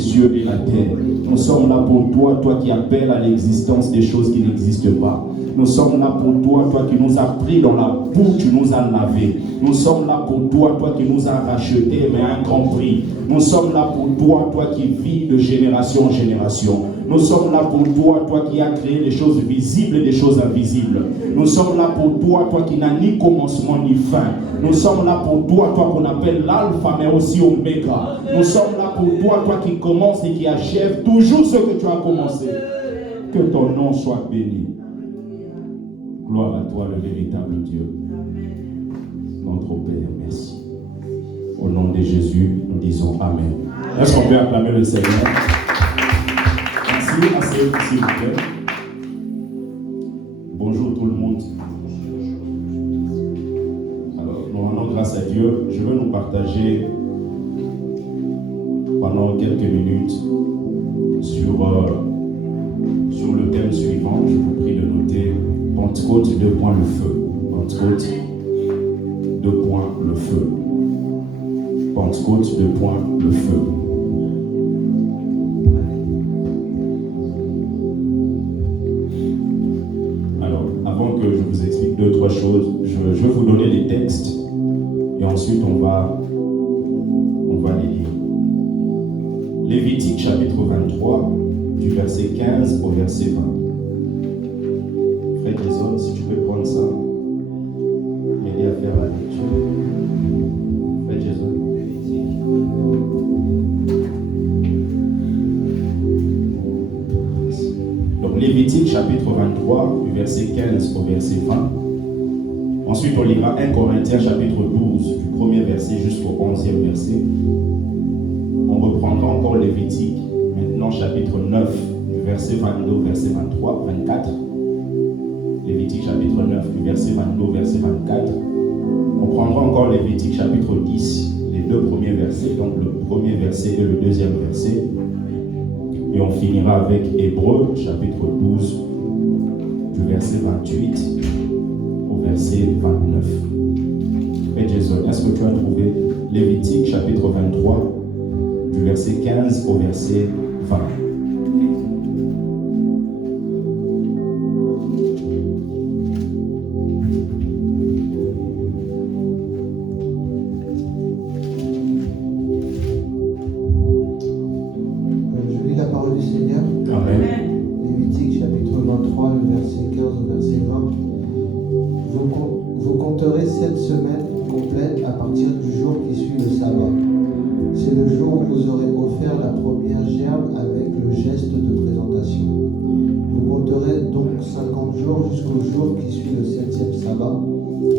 cieux et la terre. Nous sommes là pour toi, toi qui appelles à l'existence des choses qui n'existent pas. Nous sommes là pour toi, toi qui nous as pris dans la boue, tu nous as lavés. Nous sommes là pour toi, toi qui nous as rachetés, mais à un grand prix. Nous sommes là pour toi, toi qui vis de génération en génération. Nous sommes là pour toi, toi qui as créé des choses visibles et des choses invisibles. Nous sommes là pour toi, toi qui n'as ni commencement ni fin. Nous sommes là pour toi, toi qu'on appelle l'alpha, mais aussi oméga. Nous sommes là pour toi, toi qui commences et qui achève toujours ce que tu as commencé. Que ton nom soit béni. Gloire à toi, le véritable Dieu. Notre Père, merci. Au nom de Jésus, nous disons Amen. Est-ce qu'on peut acclamer le Seigneur? Merci, asseyez-vous s'il vous plaît. Bonjour tout le monde. Alors, nous rendons grâce à Dieu. Je veux nous partager pendant quelques minutes sur le thème suivant. Je vous prie de noter Pentecôte, 2 points, le feu. Pentecôte, 2 points, le feu. Pentecôte, 2 points, le feu. Alors, avant que je vous explique 2-3 choses, je vais vous donner des textes et ensuite on va les lire. Lévitique chapitre 23, du verset 15 au verset 20. Frère Jason, si tu peux prendre ça, m'aider à faire la lecture. Frère Jason. Donc Lévitique chapitre 23, du verset 15 au verset 20. Ensuite on lira 1 Corinthiens chapitre 12, du premier verset jusqu'au 11e verset. On reprendra encore Lévitique, maintenant chapitre 9, du verset 22 au verset 23, 24. Lévitique chapitre 9, du verset 22 au verset 24. On prendra encore Lévitique chapitre 10, les 2 premiers versets, donc le premier verset et le deuxième verset. Et on finira avec Hébreux chapitre 12, du verset 28 au verset 29. Et Jason, est-ce que tu as trouvé Lévitique chapitre 23, du verset 15 au verset 20? Je lis la parole du Seigneur. Amen. Lévitique chapitre 23, le verset 15 au verset 20. Vous compterez 7 semaines complètes à partir du jour qui suit le sabbat. C'est le jour où vous aurez offert la première gerbe avec le geste de présentation. Vous compterez donc 50 jours jusqu'au jour qui suit le 7e sabbat.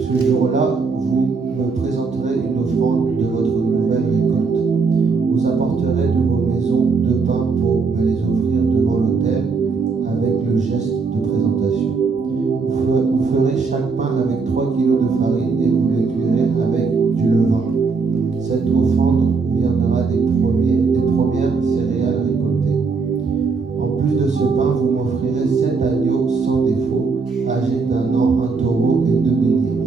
Ce jour-là, vous me présenterez une offrande de votre nouvelle récolte. Vous apporterez de vos maisons 2 pains pour me les offrir devant l'autel avec le geste de présentation. Vous ferez chaque pain avec 3 kilos de farine et vous les cuirez avec du levain. Cette offrande viendra des premières céréales récoltées. En plus de ce pain, vous m'offrirez 7 agneaux sans défaut, âgés d'1 an, 1 taureau et 2 béliers.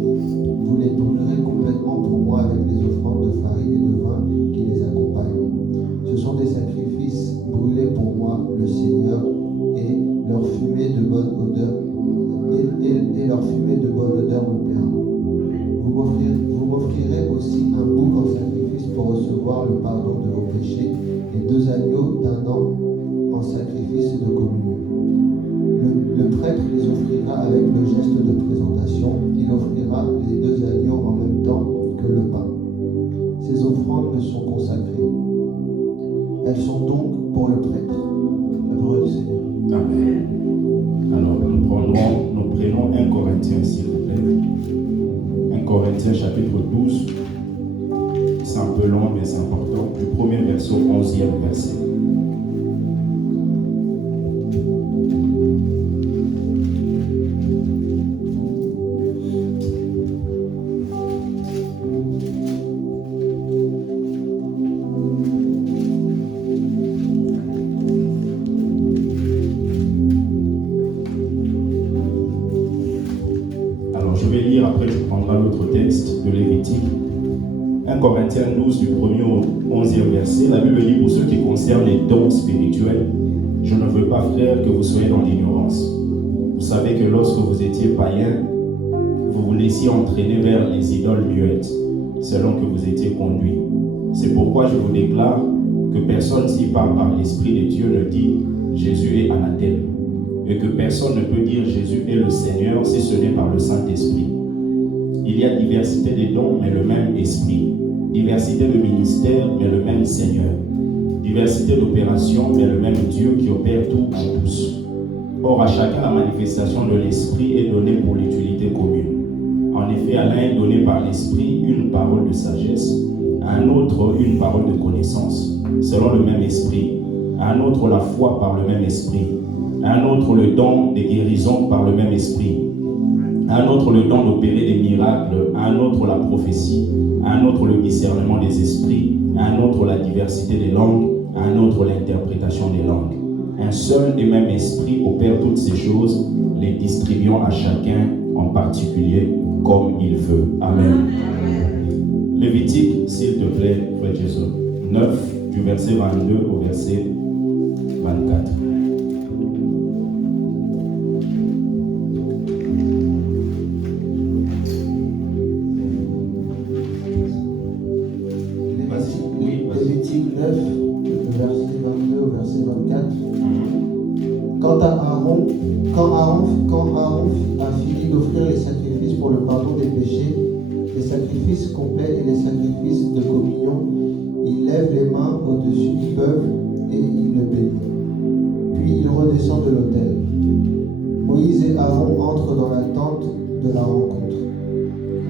Vous les brûlerez complètement pour moi avec les offrandes de farine et de vin qui les accompagnent. Ce sont des sacrifices brûlés pour moi, le Seigneur, et leur fumée de bonne odeur me plaira. Vous m'offrirez aussi un bouc en sacrifice pour recevoir le pardon de vos péchés et 2 agneaux d'1 an en sacrifice de communion. Le prêtre les offrira avec le geste de présentation. Il offrira les 2 agneaux en même temps que le pain. Ces offrandes me sont consacrées. Elles sont donc pour le prêtre. La parole du Seigneur. Amen. Alors, nous prenons 1 Corinthiens, s'il vous plaît. 1 Corinthiens, chapitre 12. C'est un peu long, mais c'est important. Du premier verset au 11e verset. Après, tu prendras l'autre texte de Lévitique. 1 Corinthiens 12, du 1er au 11e verset. La Bible dit, pour ceux qui concerne les dons spirituels, je ne veux pas, frère, que vous soyez dans l'ignorance. Vous savez que lorsque vous étiez païen, vous vous laissiez entraîner vers les idoles muettes, selon que vous étiez conduit. C'est pourquoi je vous déclare que personne s'y parle par l'Esprit de Dieu ne dit Jésus est anathème, et que personne ne peut dire Jésus est le Seigneur si ce n'est par le Saint-Esprit. Il y a diversité des dons, mais le même Esprit. Diversité de ministères, mais le même Seigneur. Diversité d'opérations, mais le même Dieu qui opère tout en tous. Or, à chacun, la manifestation de l'Esprit est donnée pour l'utilité commune. En effet, à l'un est donné par l'Esprit une parole de sagesse, à un autre une parole de connaissance, selon le même Esprit, à un autre la foi par le même Esprit, à un autre le don de guérison par le même Esprit, à un autre le don d'opérer des miracles, à un autre la prophétie, à un autre le discernement des esprits, à un autre la diversité des langues, à un autre l'interprétation des langues. Un seul et même esprit opère toutes ces choses, les distribuant à chacun en particulier comme il veut. Amen. Lévitique, s'il te plaît, frère Jésus, 9, du verset 22 au verset 24. Lévitique 9, du verset 22 au verset 24. Quand Aaron a fini d'offrir les sacrifices pour le pardon des péchés, les sacrifices complets et les sacrifices de communion, il lève les mains au-dessus du peuple et il le bénit. Puis il redescend de l'autel. Moïse et Aaron entrent dans la tente de la rencontre.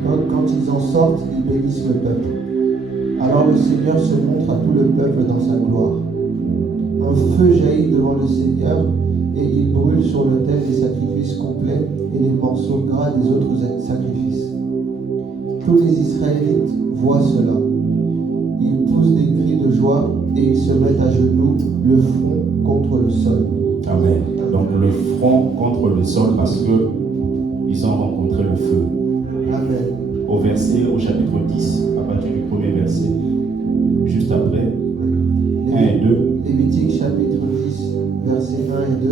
Donc, quand ils en sortent, ils bénissent le peuple. Alors le Seigneur se montre à tout le peuple dans sa gloire. Un feu jaillit devant le Seigneur et il brûle sur l'autel des sacrifices complets et les morceaux gras des autres sacrifices. Tous les Israélites voient cela. Ils poussent des cris de joie et ils se mettent à genoux, le front contre le sol. Amen. Donc le front contre le sol parce que ils ont rencontré le feu. Amen. Au chapitre 10, à partir du premier verset, juste après, 1 et 2. Lévitique chapitre 10, versets 1 et 2.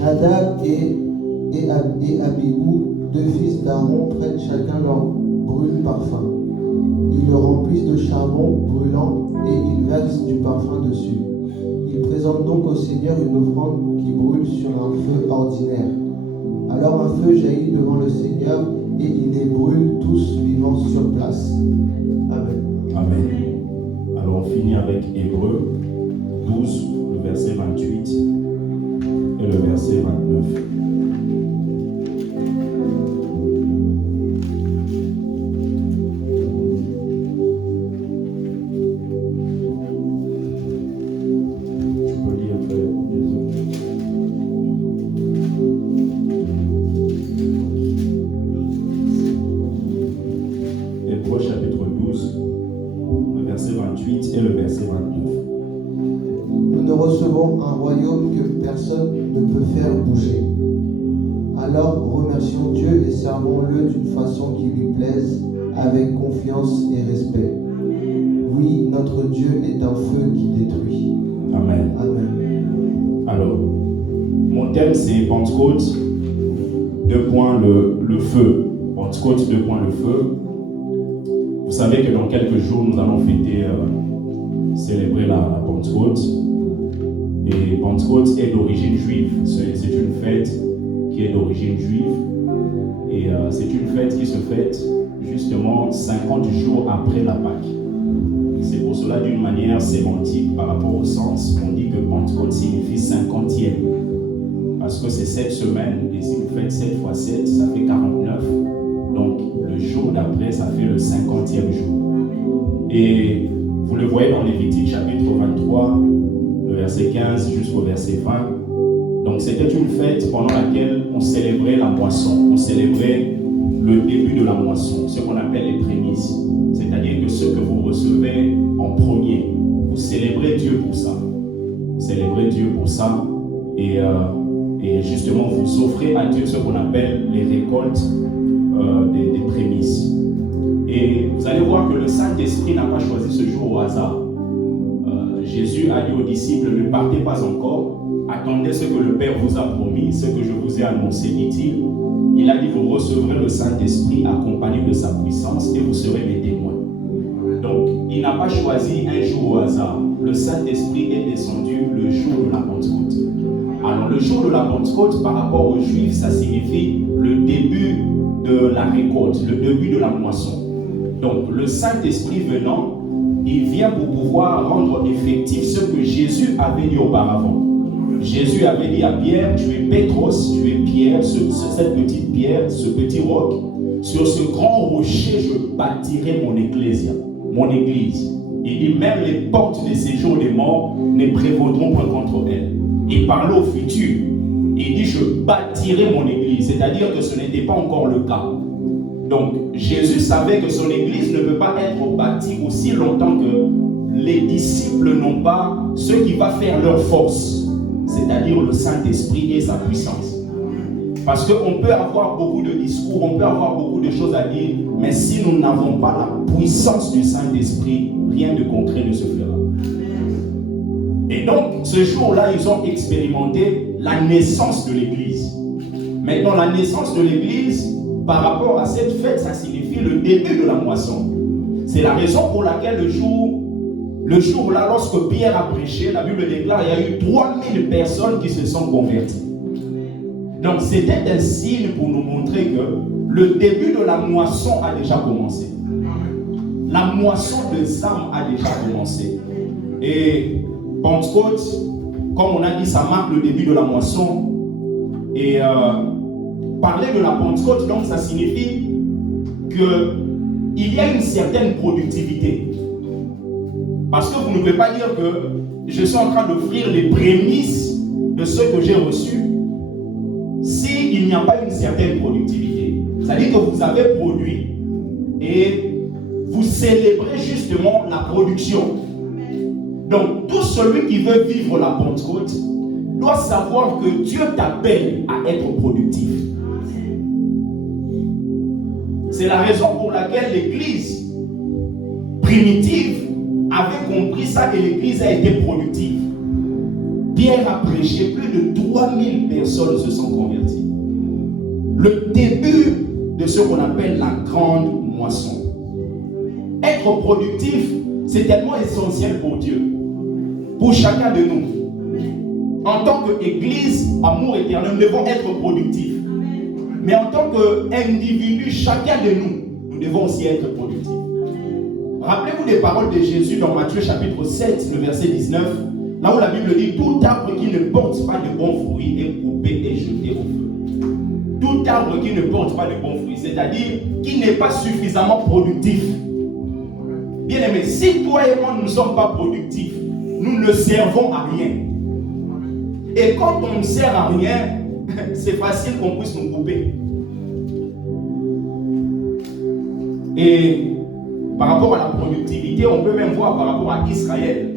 Nadab et Abihu, deux fils d'Aaron, prennent chacun leur brûle-parfum. Ils le remplissent de charbon brûlant et ils versent du parfum dessus. Ils présentent donc au Seigneur une offrande qui brûle sur un feu ordinaire. Alors un feu jaillit devant le Seigneur et il les brûle tous vivants sur place. Amen. Amen. Alors on finit avec Hébreux 12, le verset 28 et le verset 29. Et le verset 29. Nous ne recevons un royaume que personne ne peut faire bouger. Alors remercions Dieu et servons-le d'une façon qui lui plaise, avec confiance et respect. Oui, notre Dieu est un feu qui détruit. Amen. Amen. Alors, mon thème c'est Pentecôte, le feu. Pentecôte, le feu. Vous savez que dans quelques jours, nous allons fêter, célébrer la Pentecôte. Et Pentecôte est d'origine juive. C'est une fête qui est d'origine juive. Et c'est une fête qui se fête justement 50 jours après la Pâque. C'est pour cela, d'une manière sémantique par rapport au sens, qu'on dit que Pentecôte signifie 50e. Parce que c'est 7 semaines, et si vous faites 7 fois 7, ça fait 49. Donc le jour d'après, ça fait le 50e jour. Et vous le voyez dans Lévitique chapitre 23, le verset 15 jusqu'au verset 20. Donc c'était une fête pendant laquelle on célébrait la moisson, on célébrait le début de la moisson, ce qu'on appelle les prémices. C'est-à-dire que ce que vous recevez en premier, vous célébrez Dieu pour ça. Vous célébrez Dieu pour ça et justement vous offrez à Dieu ce qu'on appelle les récoltes des prémices. Et vous allez voir que le Saint-Esprit n'a pas choisi ce jour au hasard. Jésus a dit aux disciples, ne partez pas encore, attendez ce que le Père vous a promis, ce que je vous ai annoncé, dit-il. Il a dit, vous recevrez le Saint-Esprit accompagné de sa puissance et vous serez mes témoins. Donc, il n'a pas choisi un jour au hasard. Le Saint-Esprit est descendu le jour de la Pentecôte. Alors, le jour de la Pentecôte, par rapport aux Juifs, ça signifie le début de la récolte, le début de la moisson. Donc, le Saint-Esprit venant, il vient pour pouvoir rendre effectif ce que Jésus avait dit auparavant. Jésus avait dit à Pierre, tu es Pétros, tu es Pierre, cette petite pierre, ce petit roc. Sur ce grand rocher, je bâtirai mon ecclésia, mon église. Il dit, même les portes des séjours des morts ne prévaudront pas contre elle. Il parlait au futur. Il dit, je bâtirai mon église. C'est-à-dire que ce n'était pas encore le cas. Donc, Jésus savait que son église ne peut pas être bâtie aussi longtemps que les disciples n'ont pas ce qui va faire leur force, c'est-à-dire le Saint-Esprit et sa puissance. Parce qu'on peut avoir beaucoup de discours, on peut avoir beaucoup de choses à dire, mais si nous n'avons pas la puissance du Saint-Esprit, rien de concret ne se fera. Et donc, ce jour-là, ils ont expérimenté la naissance de l'église. Maintenant, la naissance de l'église, par rapport à cette fête, ça signifie le début de la moisson. C'est la raison pour laquelle le jour-là, lorsque Pierre a prêché, la Bible déclare qu'il y a eu 3000 personnes qui se sont converties. Donc c'était un signe pour nous montrer que le début de la moisson a déjà commencé. La moisson des âmes a déjà commencé. Et Pentecôte, comme on a dit, ça marque le début de la moisson. Et parler de la Pentecôte, donc ça signifie qu'il y a une certaine productivité. Parce que vous ne pouvez pas dire que je suis en train d'offrir les prémices de ce que j'ai reçu s'il n'y a pas une certaine productivité. C'est-à-dire que vous avez produit et vous célébrez justement la production. Donc, tout celui qui veut vivre la Pentecôte doit savoir que Dieu t'appelle à être productif. C'est la raison pour laquelle l'Église primitive avait compris ça et l'Église a été productive. Pierre a prêché, plus de 3000 personnes se sont converties. Le début de ce qu'on appelle la grande moisson. Être productif, c'est tellement essentiel pour Dieu, pour chacun de nous. En tant qu'Église, amour éternel, nous devons être productifs. Mais en tant qu'individu, chacun de nous, nous devons aussi être productifs. Rappelez-vous des paroles de Jésus dans Matthieu chapitre 7, le verset 19, là où la Bible dit, tout arbre qui ne porte pas de bons fruits est coupé et jeté au feu. Tout arbre qui ne porte pas de bons fruits, c'est-à-dire qui n'est pas suffisamment productif. Bien aimé, si toi et moi nous ne sommes pas productifs, nous ne servons à rien. Et quand on ne sert à rien, c'est facile qu'on puisse nous couper. Et par rapport à la productivité, on peut même voir par rapport à Israël.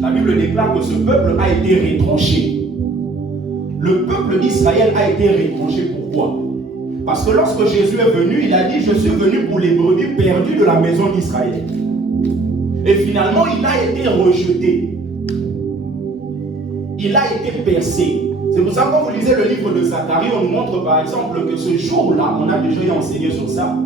La Bible déclare que ce peuple a été retranché. Le peuple d'Israël a été retranché. Pourquoi? Parce que lorsque Jésus est venu, il a dit, je suis venu pour les brebis perdues de la maison d'Israël. Et finalement, il a été rejeté. Il a été percé. C'est pour ça que quand vous lisez le livre de Zacharie, on nous montre par exemple que ce jour-là, on a déjà enseigné sur ça,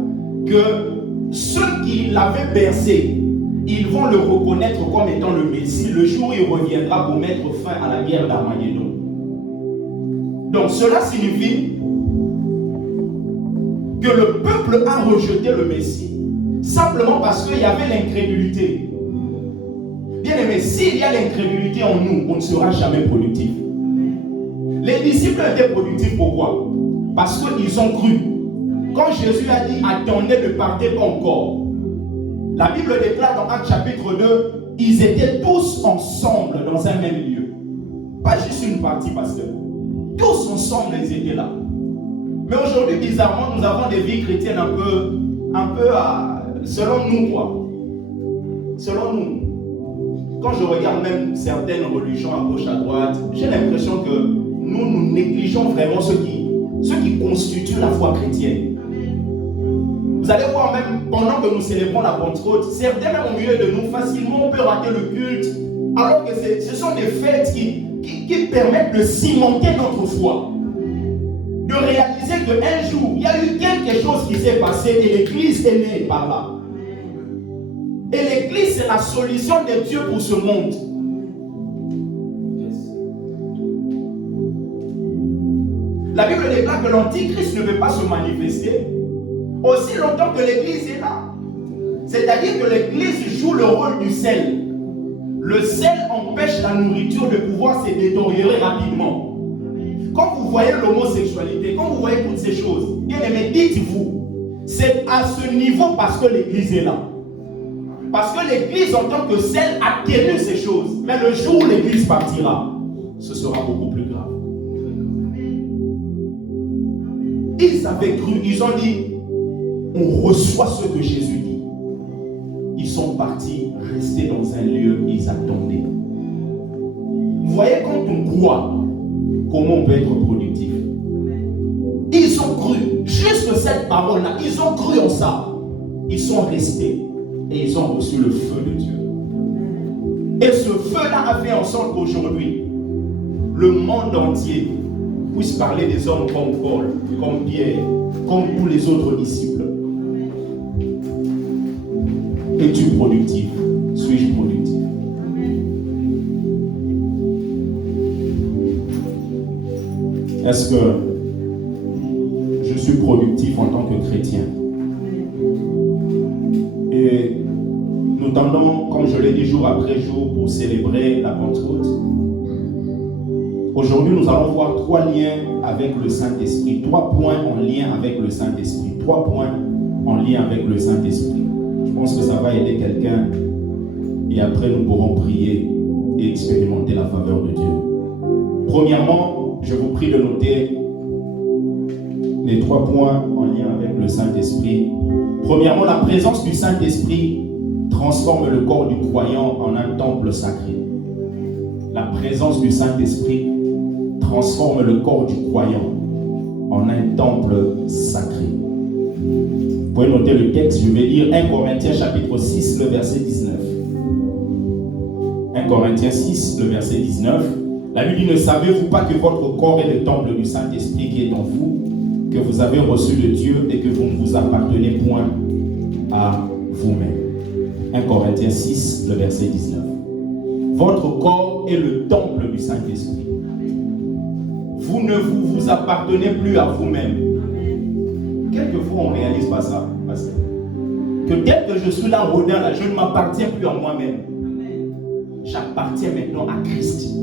que ceux qui l'avaient percé, ils vont le reconnaître comme étant le Messie le jour où il reviendra pour mettre fin à la guerre d'Armageddon. Donc cela signifie que le peuple a rejeté le Messie simplement parce qu'il y avait l'incrédulité. Bien aimé, s'il y a l'incrédulité en nous, on ne sera jamais productif. Les disciples étaient productifs, pourquoi? Parce qu'ils ont cru. Quand Jésus a dit, attendez, ne partez pas encore. La Bible déclare dans Actes chapitre 2, ils étaient tous ensemble dans un même lieu. Pas juste une partie, pasteur. Tous ensemble, ils étaient là. Mais aujourd'hui, bizarrement, nous avons des vies chrétiennes un peu selon nous, quoi. Selon nous. Quand je regarde même certaines religions à gauche, à droite, j'ai l'impression que nous négligeons vraiment ce qui constitue la foi chrétienne. Vous Vous allez voir même pendant que nous célébrons la Pentecôte, certains même au milieu de nous, facilement on peut rater le culte, alors que ce sont des fêtes qui permettent de cimenter notre foi. De réaliser qu'un jour, il y a eu quelque chose qui s'est passé et l'Église est née par là. Et l'Église, c'est la solution de Dieu pour ce monde. La Bible déclare que l'Antichrist ne peut pas se manifester aussi longtemps que l'Église est là. C'est-à-dire que l'Église joue le rôle du sel. Le sel empêche la nourriture de pouvoir se détériorer rapidement. Quand vous voyez l'homosexualité, quand vous voyez toutes ces choses, bien aimé, dites-vous, c'est à ce niveau parce que l'Église est là. Parce que l'Église en tant que sel atténue ces choses. Mais le jour où l'Église partira, ce sera beaucoup plus grave. Ils avaient cru, ils ont dit, on reçoit ce que Jésus dit. Ils sont partis, restés dans un lieu, ils attendaient. Vous voyez, quand on croit, comment on peut être productif? Ils ont cru, juste cette parole-là, ils ont cru en ça. Ils sont restés et ils ont reçu le feu de Dieu. Et ce feu-là a fait en sorte qu'aujourd'hui, le monde entier puisse parler des hommes comme Paul, comme Pierre, comme tous les autres disciples. Es-tu productif? Suis-je productif? Est-ce que je suis productif en tant que chrétien? Et nous tendons, comme je l'ai dit, jour après jour pour célébrer la Pentecôte. Aujourd'hui, nous allons voir 3 liens avec le Saint-Esprit, 3 points en lien avec le Saint-Esprit, 3 points en lien avec le Saint-Esprit. Je pense que ça va aider quelqu'un et après nous pourrons prier et expérimenter la faveur de Dieu. Premièrement, je vous prie de noter les 3 points en lien avec le Saint-Esprit. Premièrement, la présence du Saint-Esprit transforme le corps du croyant en un temple sacré. La présence du Saint-Esprit transforme le corps du croyant en un temple sacré. Vous pouvez noter le texte, je vais lire 1 Corinthiens chapitre 6, le verset 19. 1 Corinthiens 6, le verset 19. La Bible dit, ne savez-vous pas que votre corps est le temple du Saint-Esprit qui est en vous, que vous avez reçu de Dieu et que vous ne vous appartenez point à vous-même. 1 Corinthiens 6, le verset 19. Votre corps est le temple du Saint-Esprit. Vous ne vous appartenez plus à vous-même. Quelquefois, on ne réalise pas ça. Que dès que je suis là, Rodin, là, je ne m'appartiens plus à moi-même. J'appartiens maintenant à Christ.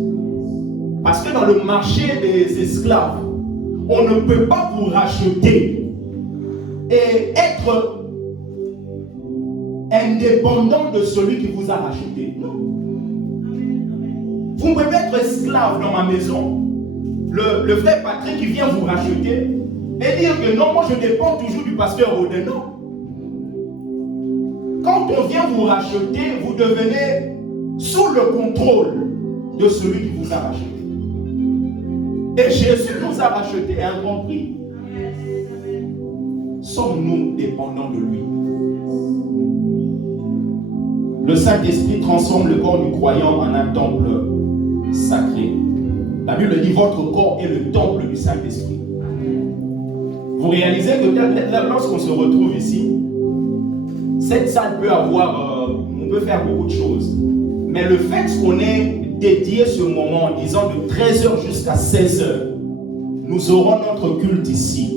Parce que dans le marché des esclaves, on ne peut pas vous racheter et être indépendant de celui qui vous a racheté. Non. Vous ne pouvez pas être esclave dans ma maison. Le frère Patrick qui vient vous racheter et dire que non, moi je dépends toujours du pasteur Rodin. Non. Quand on vient vous racheter, vous devenez sous le contrôle de celui qui vous a racheté. Et Jésus nous a racheté à un grand prix. Sommes-nous dépendants de lui? Le Saint-Esprit transforme le corps du croyant en un temple sacré. La Bible dit, votre corps est le temple du Saint-Esprit. Vous réalisez que lorsqu'on se retrouve ici, cette salle peut avoir, on peut faire beaucoup de choses. Mais le fait qu'on ait dédié ce moment en disant de 13h jusqu'à 16h, nous aurons notre culte ici.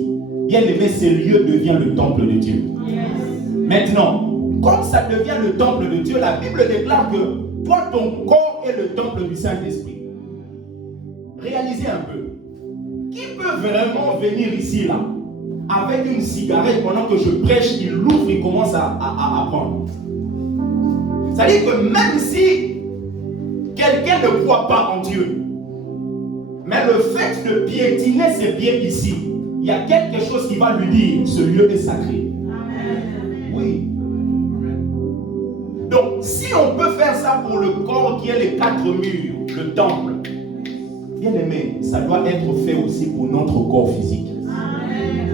Bien aimé, ce lieu devient le temple de Dieu. Maintenant, comme ça devient le temple de Dieu, la Bible déclare que toi, ton corps est le temple du Saint-Esprit. Réalisez un peu. Qui peut vraiment venir ici, là, avec une cigarette pendant que je prêche, il l'ouvre, il commence à prendre? C'est-à-dire que même si quelqu'un ne croit pas en Dieu, mais le fait de piétiner ses pieds ici, il y a quelque chose qui va lui dire, ce lieu est sacré. Amen. Oui. Donc, si on peut faire ça pour le corps qui est les 4 murs, le temple, bien aimé, ça doit être fait aussi pour notre corps physique. Amen.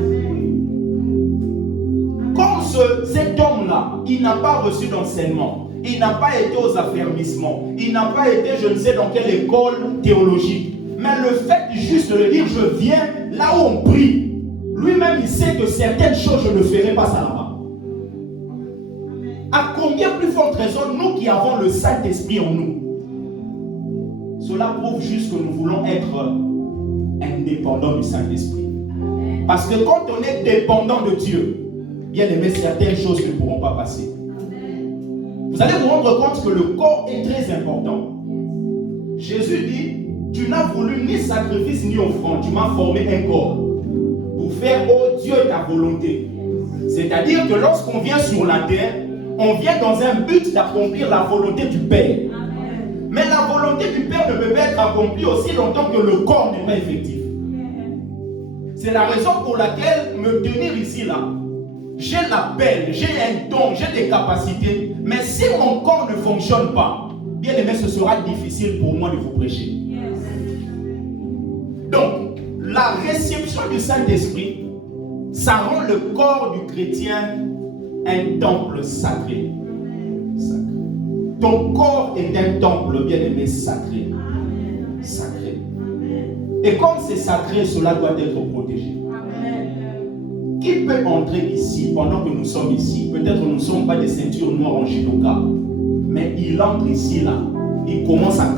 Comme cet homme-là, il n'a pas reçu d'enseignement, il n'a pas été aux affermissements, il n'a pas été je ne sais dans quelle école théologique, mais le fait juste de dire je viens là où on prie, lui-même il sait que certaines choses je ne ferai pas ça là-bas. À combien plus forte raison nous qui avons le Saint-Esprit en nous? Cela prouve juste que nous voulons être indépendants du Saint-Esprit. Parce que quand on est dépendant de Dieu, bien aimé, certaines choses ne pourront pas passer. Vous allez vous rendre compte que le corps est très important. Jésus dit, tu n'as voulu ni sacrifice ni offrande, tu m'as formé un corps pour faire, oh Dieu, ta volonté. C'est-à-dire que lorsqu'on vient sur la terre, on vient dans un but d'accomplir la volonté du Père. Mais la volonté du Père ne peut pas être accomplie aussi longtemps que le corps n'est pas effectif. C'est la raison pour laquelle me tenir ici là, j'ai l'appel, j'ai un don, j'ai des capacités, mais si mon corps ne fonctionne pas, bien aimé, ce sera difficile pour moi de vous prêcher. Donc, la réception du Saint-Esprit, ça rend le corps du chrétien un temple sacré. Ton corps est un temple, bien aimé, sacré. Sacré. Et comme c'est sacré, cela doit être protégé. Qui peut entrer ici pendant que nous sommes ici? Peut-être nous ne sommes pas des ceintures noires en judoka, mais il entre ici là, il commence à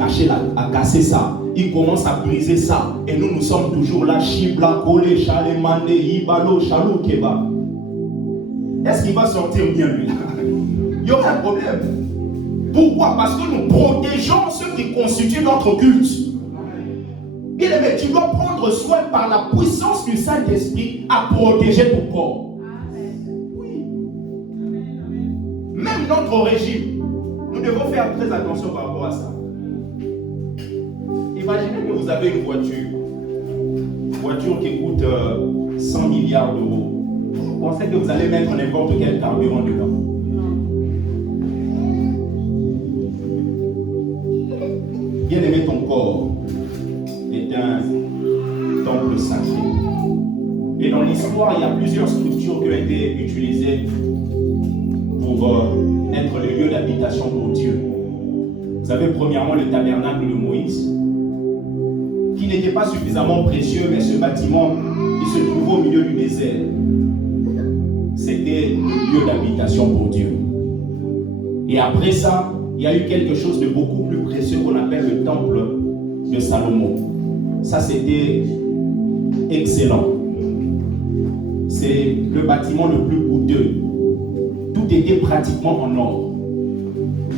casser ça, il commence à briser ça, et nous sommes toujours là, Chibla, Kole, Chalemande, Ibalo, Chalou, Keba. Est-ce qu'il va sortir bien lui? Il y aura un problème. Pourquoi? Parce que nous protégeons ceux qui constituent notre culte. Bien aimé, tu dois prendre soin par la puissance du Saint-Esprit à protéger ton corps. Oui. Même notre régime, nous devons faire très attention par rapport à ça. Imaginez que vous avez une voiture qui coûte 100 milliards d'euros. Vous pensez que vous allez mettre n'importe quel carburant dedans? Bien aimé, ton corps est un temple sacré. Et dans l'histoire, il y a plusieurs structures qui ont été utilisées pour être le lieu d'habitation pour Dieu. Vous avez premièrement le tabernacle de Moïse, qui n'était pas suffisamment précieux, mais ce bâtiment qui se trouvait au milieu du désert, c'était le lieu d'habitation pour Dieu. Et après ça, il y a eu quelque chose de beaucoup plus précieux qu'on appelle le temple de Salomon. Ça, c'était excellent. C'est le bâtiment le plus coûteux. Tout était pratiquement en or.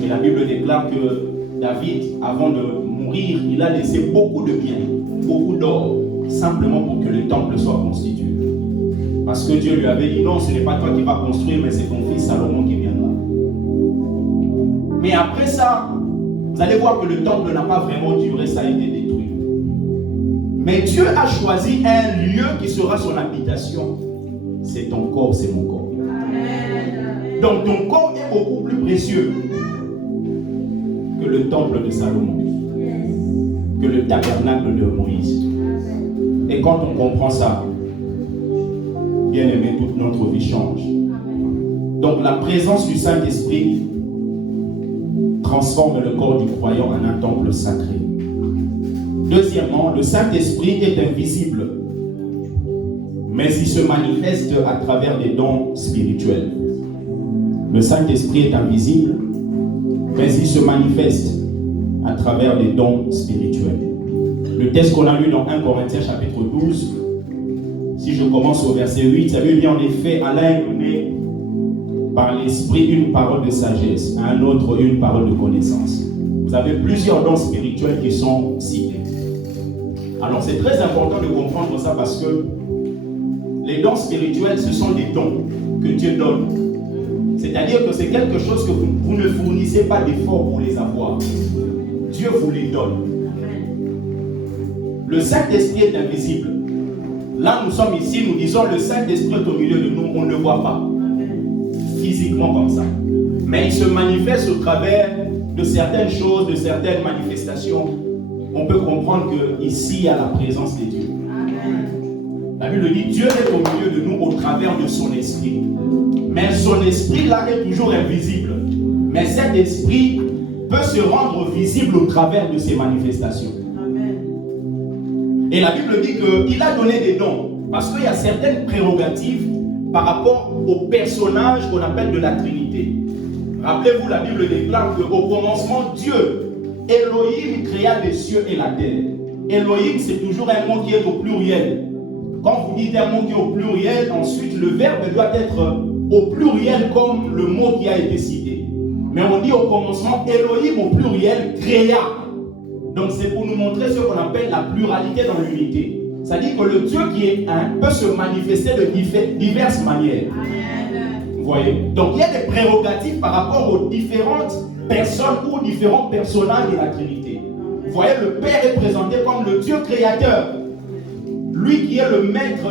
Et la Bible déclare que David, avant de mourir, il a laissé beaucoup de biens, beaucoup d'or, simplement pour que le temple soit constitué. Parce que Dieu lui avait dit, non, ce n'est pas toi qui vas construire, mais c'est ton fils Salomon qui viendra. Mais après ça, vous allez voir que le temple n'a pas vraiment duré, ça a été détruit. Mais Dieu a choisi un lieu qui sera son habitation. C'est ton corps, c'est mon corps. Amen. Donc ton corps est beaucoup plus précieux que le temple de Salomon, que le tabernacle de Moïse. Et quand on comprend ça, bien aimé, toute notre vie change. Donc la présence du Saint-Esprit transforme le corps du croyant en un temple sacré. Deuxièmement, le Saint-Esprit est invisible, mais il se manifeste à travers des dons spirituels. Le Saint-Esprit est invisible, mais il se manifeste à travers des dons spirituels. Le texte qu'on a lu dans 1 Corinthiens chapitre 12, si je commence au verset 8, ça veut dire en effet, Allah est donné par l'Esprit une parole de sagesse, à un autre une parole de connaissance. Vous avez plusieurs dons spirituels qui sont cités. Alors c'est très important de comprendre ça parce que les dons spirituels, ce sont des dons que Dieu donne. C'est-à-dire que c'est quelque chose que vous ne fournissez pas d'efforts pour les avoir. Dieu vous les donne. Le Saint-Esprit est invisible. Là, nous sommes ici, nous disons le Saint-Esprit est au milieu de nous, on ne le voit pas physiquement comme ça. Mais il se manifeste au travers de certaines choses, de certaines manifestations. On peut comprendre qu'ici, il y a la présence de Dieu. La Bible dit Dieu est au milieu de nous au travers de son esprit. Mais son esprit là est toujours invisible. Mais cet esprit peut se rendre visible au travers de ses manifestations. Amen. Et la Bible dit qu'il a donné des dons. Parce qu'il y a certaines prérogatives par rapport au personnage qu'on appelle de la Trinité. Rappelez-vous, la Bible déclare qu'au commencement, Dieu, Elohim, créa les cieux et la terre. Elohim, c'est toujours un mot qui est au pluriel. Quand vous dites un mot qui est au pluriel, ensuite le verbe doit être au pluriel comme le mot qui a été cité. Mais on dit au commencement, Elohim au pluriel créa. Donc c'est pour nous montrer ce qu'on appelle la pluralité dans l'unité. C'est-à-dire que le Dieu qui est un peut se manifester de diverses manières. Vous voyez? Donc il y a des prérogatives par rapport aux différentes personnes ou aux différents personnages de la Trinité. Vous voyez, le Père est présenté comme le Dieu créateur. Lui qui est le maître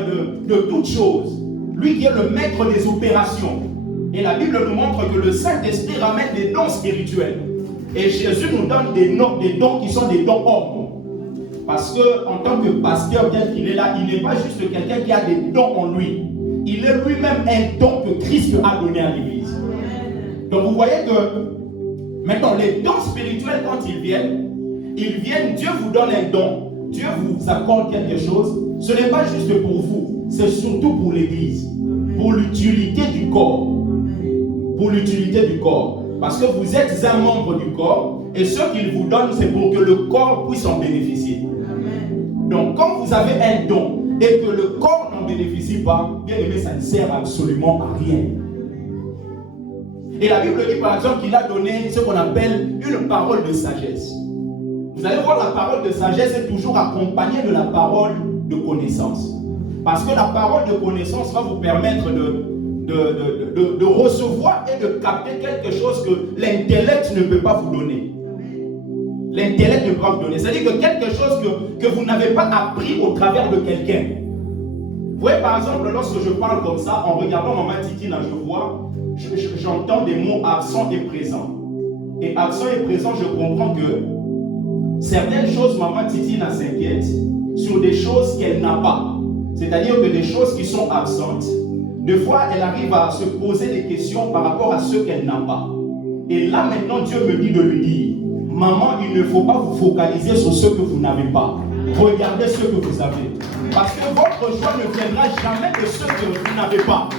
de toutes choses. Lui qui est le maître des opérations. Et la Bible nous montre que le Saint-Esprit ramène des dons spirituels. Et Jésus nous donne des dons qui sont des dons hommes. Parce qu'en tant que pasteur tel qu'il est là, il n'est pas juste quelqu'un qui a des dons en lui. Il est lui-même un don que Christ a donné à l'Église. Donc vous voyez que maintenant les dons spirituels quand ils viennent, Dieu vous donne un don, Dieu vous accorde quelque chose. Ce n'est pas juste pour vous, c'est surtout pour l'Église, pour l'utilité du corps. Pour l'utilité du corps. Parce que vous êtes un membre du corps et ce qu'il vous donne, c'est pour que le corps puisse en bénéficier. Amen. Donc, quand vous avez un don et que le corps n'en bénéficie pas, bien aimé, ça ne sert absolument à rien. Et la Bible dit par exemple qu'il a donné ce qu'on appelle une parole de sagesse. Vous allez voir, la parole de sagesse est toujours accompagnée de la parole de connaissance. Parce que la parole de connaissance va vous permettre de recevoir et de capter quelque chose que l'intellect ne peut pas vous donner. L'intellect ne peut pas vous donner. C'est-à-dire que quelque chose que vous n'avez pas appris au travers de quelqu'un. Vous voyez, par exemple, lorsque je parle comme ça, en regardant Maman Titina, j'entends des mots absents et présents. Et absent et présent, je comprends que certaines choses, Maman Titina s'inquiète sur des choses qu'elle n'a pas. C'est-à-dire que des choses qui sont absentes, des fois, elle arrive à se poser des questions par rapport à ce qu'elle n'a pas. Et là, maintenant, Dieu me dit de lui dire, maman, il ne faut pas vous focaliser sur ce que vous n'avez pas. Regardez ce que vous avez. Parce que votre joie ne viendra jamais de ce que vous n'avez pas.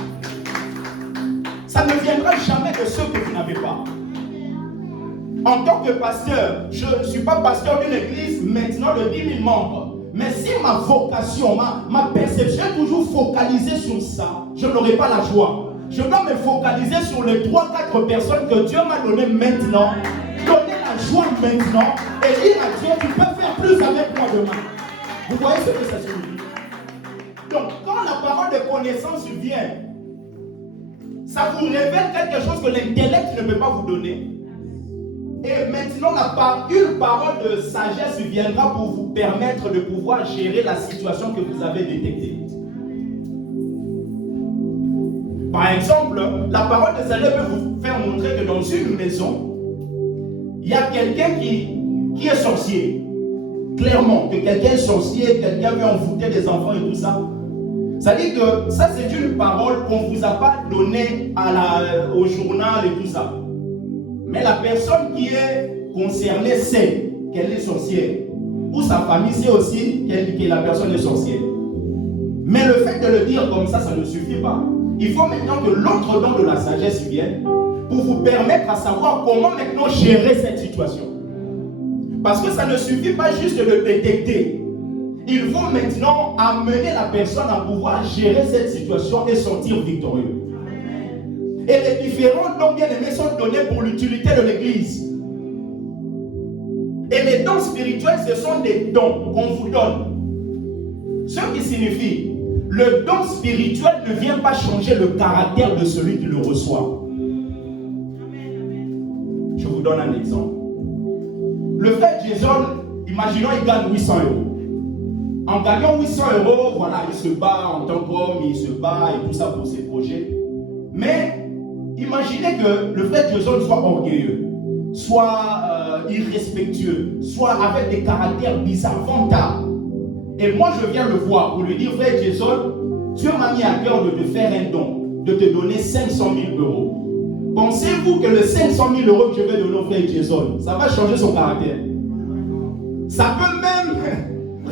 Ça ne viendra jamais de ce que vous n'avez pas. En tant que pasteur, je ne suis pas pasteur d'une église maintenant de 10 000 membres. Mais si ma vocation, ma perception est toujours focalisée sur ça, je n'aurai pas la joie. Je dois me focaliser sur les 3-4 personnes que Dieu m'a données maintenant. Donner la joie maintenant et dire à Dieu, tu peux faire plus avec moi demain. Vous voyez ce que ça signifie? Donc, quand la parole de connaissance vient, ça vous révèle quelque chose que l'intellect ne peut pas vous donner. Et maintenant, une parole de sagesse viendra pour vous permettre de pouvoir gérer la situation que vous avez détectée. Par exemple, la parole de sagesse peut vous faire montrer que dans une maison, il y a quelqu'un qui est sorcier. Clairement, que quelqu'un est sorcier, quelqu'un veut envoûter des enfants et tout ça. Ça dit que ça, c'est une parole qu'on ne vous a pas donnée au journal et tout ça. Mais la personne qui est concernée sait qu'elle est sorcière. Ou sa famille sait aussi que la personne est sorcière. Mais le fait de le dire comme ça ne suffit pas. Il faut maintenant que l'autre don de la sagesse vienne pour vous permettre à savoir comment maintenant gérer cette situation. Parce que ça ne suffit pas juste de le détecter. Il faut maintenant amener la personne à pouvoir gérer cette situation et sortir victorieux. Et les différents dons bien aimés sont donnés pour l'utilité de l'Église. Et les dons spirituels, ce sont des dons qu'on vous donne. Ce qui signifie, le don spirituel ne vient pas changer le caractère de celui qui le reçoit. Je vous donne un exemple. Le frère Jason, imaginons, il gagne 800 €. En gagnant 800 €, voilà, il se bat en tant qu'homme, il se bat et tout ça pour ses projets. Mais imaginez que le frère Jason soit orgueilleux, soit irrespectueux, soit avec des caractères bizarres, vantards. Et moi, je viens le voir pour lui dire, frère Jason, Dieu m'a mis à cœur de te faire un don, de te donner 500 000 euros. Pensez-vous que le 500 000 euros que je vais donner au frère Jason, ça va changer son caractère? Ça peut même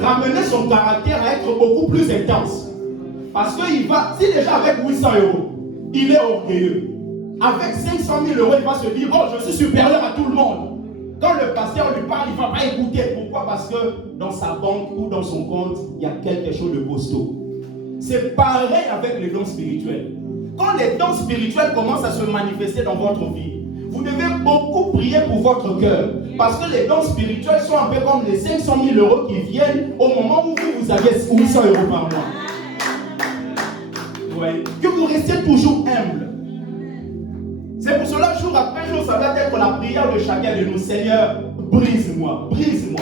ramener son caractère à être beaucoup plus intense. Parce qu'il va, si déjà avec 800 euros, il est orgueilleux. Avec 500 000 euros, il va se dire, oh, je suis supérieur à tout le monde. Quand le pasteur lui parle, il ne va pas écouter. Pourquoi? Parce que dans sa banque ou dans son compte, il y a quelque chose de costaud. C'est pareil avec les dons spirituels. Quand les dons spirituels commencent à se manifester dans votre vie, vous devez beaucoup prier pour votre cœur. Parce que les dons spirituels sont un peu comme les 500 000 euros qui viennent au moment où vous avez 800 euros par mois. Ouais. Que vous restez toujours humble. C'est pour cela, jour après jour, ça va être la prière de chacun de nous. Seigneur, brise-moi, brise-moi,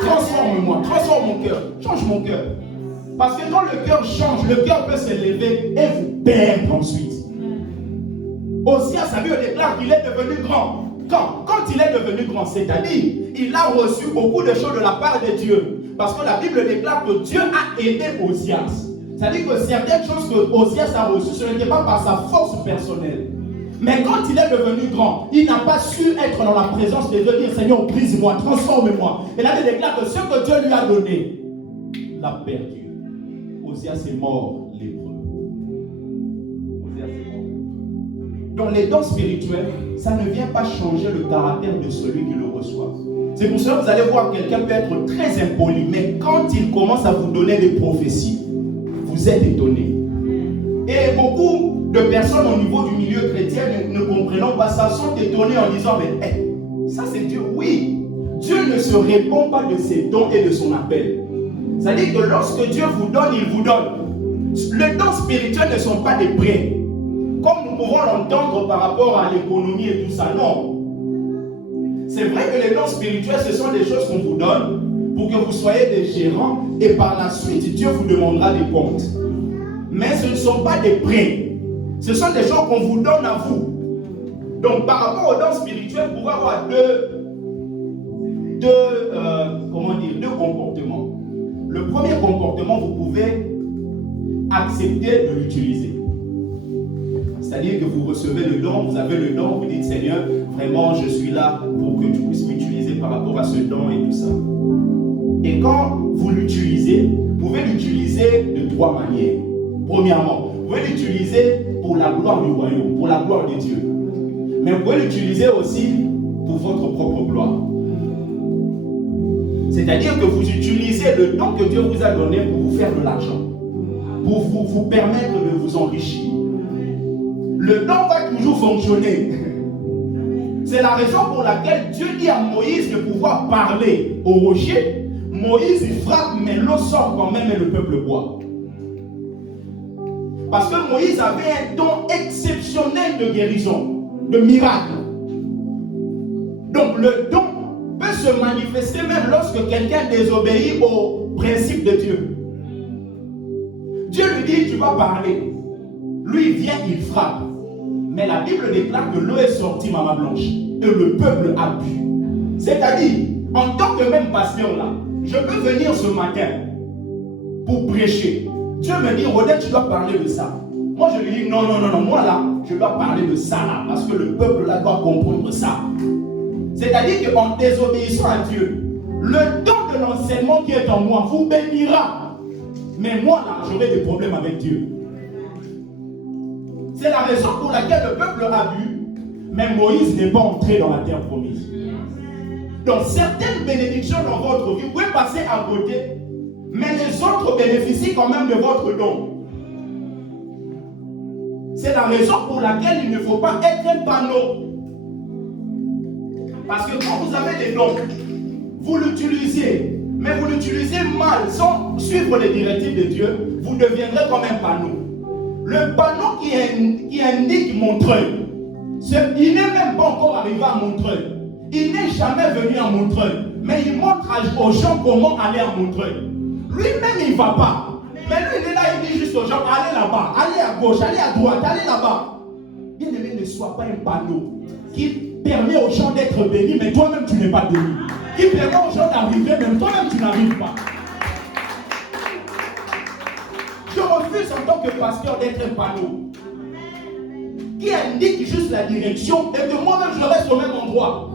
transforme-moi, transforme mon cœur, change mon cœur. Parce que quand le cœur change, le cœur peut s'élever et vous perdre ensuite. Ossia, sa Bible déclare qu'il est devenu grand. Quand il est devenu grand, c'est-à-dire, il a reçu beaucoup de choses de la part de Dieu. Parce que la Bible déclare que Dieu a aidé Osias. C'est-à-dire que certaines choses que Osias a reçues, ce n'était pas par sa force personnelle. Mais quand il est devenu grand, il n'a pas su être dans la présence de Dieu, dire Seigneur, brise-moi, transforme-moi. Et là, il déclare que ce que Dieu lui a donné, il l'a perdu. Osias est mort lépreux. Osias est mort. Dans les dons spirituels, ça ne vient pas changer le caractère de celui qui le reçoit. C'est pour ça que vous allez voir quelqu'un peut être très impoli, mais quand il commence à vous donner des prophéties, vous êtes étonné. Et beaucoup de personnes au niveau du milieu chrétien ne comprenant pas ça, sont étonnés en disant mais ça c'est Dieu. Oui, Dieu ne se répond pas de ses dons et de son appel. C'est-à-dire que lorsque Dieu vous donne, il vous donne. Les dons spirituels ne sont pas des prêts, comme nous pouvons l'entendre par rapport à l'économie et tout ça. Non. C'est vrai que les dons spirituels, ce sont des choses qu'on vous donne pour que vous soyez des gérants et par la suite, Dieu vous demandera des comptes. Mais ce ne sont pas des prêts. Ce sont des choses qu'on vous donne à vous. Donc, par rapport aux dons spirituels, vous pouvez avoir deux comportements. Le premier comportement, vous pouvez accepter de l'utiliser. C'est-à-dire que vous recevez le don, vous avez le don, vous dites Seigneur, vraiment je suis là pour que tu puisses m'utiliser par rapport à ce don et tout ça. Et quand vous l'utilisez, vous pouvez l'utiliser de trois manières. Premièrement, vous pouvez l'utiliser pour la gloire du royaume, pour la gloire de Dieu. Mais vous pouvez l'utiliser aussi pour votre propre gloire. C'est-à-dire que vous utilisez le don que Dieu vous a donné pour vous faire de l'argent, pour vous permettre de vous enrichir. Le don va toujours fonctionner. C'est la raison pour laquelle Dieu dit à Moïse de pouvoir parler au rocher. Moïse il frappe, mais l'eau sort quand même et le peuple boit. Parce que Moïse avait un don exceptionnel de guérison, de miracle. Donc le don peut se manifester même lorsque quelqu'un désobéit au principe de Dieu. Dieu lui dit, tu vas parler. Lui, il vient, il frappe. Mais la Bible déclare que l'eau est sortie, maman blanche. Et le peuple a bu. C'est-à-dire, en tant que même pasteur là, je peux venir ce matin pour prêcher. Dieu me dit, Rodin, tu dois parler de ça. Moi, je lui dis, non, moi là, je dois parler de ça là. Parce que le peuple là doit comprendre ça. C'est-à-dire qu'en désobéissant à Dieu, le don de l'enseignement qui est en moi vous bénira. Mais moi là, j'aurai des problèmes avec Dieu. C'est la raison pour laquelle le peuple a bu, mais Moïse n'est pas entré dans la terre promise. Donc certaines bénédictions dans votre vie, vous pouvez passer à côté, mais les autres bénéficient quand même de votre don. C'est la raison pour laquelle il ne faut pas être un panneau. Parce que quand vous avez des dons, vous l'utilisez, mais vous l'utilisez mal, sans suivre les directives de Dieu, vous deviendrez comme un panneau. Le panneau qui indique Montreuil, il n'est même pas encore arrivé à Montreuil. Il n'est jamais venu à Montreuil, mais il montre aux gens comment aller à Montreuil. Lui-même, il ne va pas. Mais lui, il est là, il dit juste aux gens, allez là-bas, allez à gauche, allez à droite, allez là-bas. Bien-aimé, ne sois pas un panneau qui permet aux gens d'être bénis, mais toi-même, tu n'es pas béni. Qui permet aux gens d'arriver, même toi-même, tu n'arrives pas. tant que pasteur d'être un panneau qui indique juste la direction et que moi-même je reste au même endroit.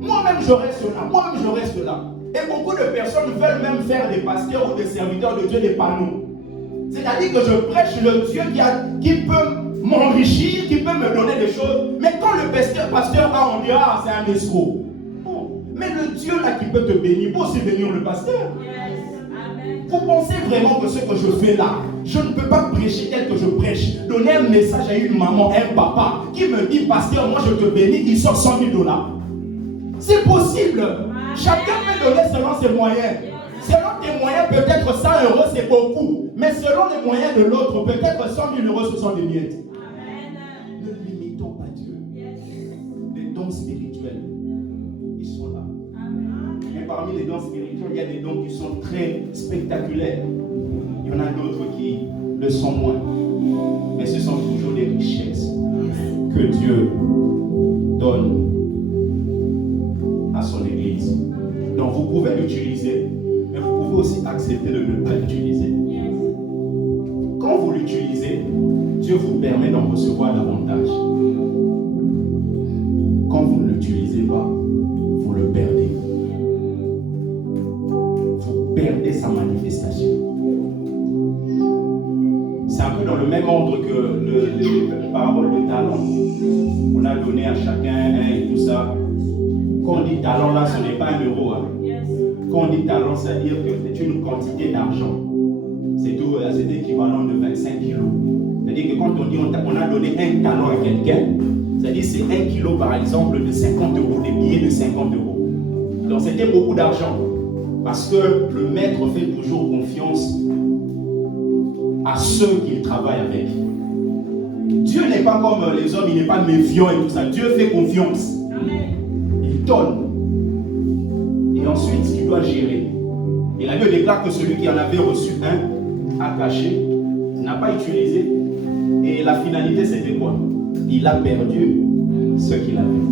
Moi-même je reste là, moi-même je reste là. Et beaucoup de personnes veulent même faire des pasteurs ou des serviteurs de Dieu des panneaux. C'est-à-dire que je prêche le Dieu qui peut m'enrichir, qui peut me donner des choses. Mais quand le pasteur a, on dira, c'est un escroc. Non. Mais le Dieu là qui peut te bénir, peut aussi bénir le pasteur. Vous pensez vraiment que ce que je fais là, je ne peux pas prêcher tel que je prêche, donner un message à une maman, un papa, qui me dit, pasteur, moi je te bénis, il sort $100 000. C'est possible. Chacun peut donner selon ses moyens. Selon tes moyens, peut-être 100 € c'est beaucoup. Mais selon les moyens de l'autre, peut-être 100 000 € ce sont des miettes. Ne limitons pas Dieu. Les dons spirituels, ils sont là. Mais parmi les dons spirituels, il y a des dons qui sont très spectaculaires. Il y en a d'autres qui le sont moins. Mais ce sont toujours des richesses que Dieu donne à son Église. Donc vous pouvez l'utiliser, mais vous pouvez aussi accepter de ne pas l'utiliser. Quand vous l'utilisez, Dieu vous permet d'en recevoir davantage. Quand vous ne l'utilisez pas, vous le perdez. Vous perdez sa manifestation. C'est un peu dans le même ordre que la parole de talent. On a donné à chacun un et tout ça. Quand on dit talent là, ce n'est pas 1 €. Hein. Quand on dit talent, ça veut dire que c'est une quantité d'argent. C'est équivalent de 25 kilos. C'est-à-dire que quand on dit on a donné un talent à quelqu'un, c'est-à-dire c'est 1 kilo par exemple de 50 €, des billets de 50 €. Donc c'était beaucoup d'argent. Parce que le maître fait toujours confiance à ceux qu'il travaille avec. Dieu n'est pas comme les hommes, il n'est pas méfiant et tout ça. Dieu fait confiance. Il donne. Et ensuite, tu dois gérer. Et la Bible déclare que celui qui en avait reçu un a caché, n'a pas utilisé. Et la finalité, c'était quoi? Il a perdu ce qu'il avait.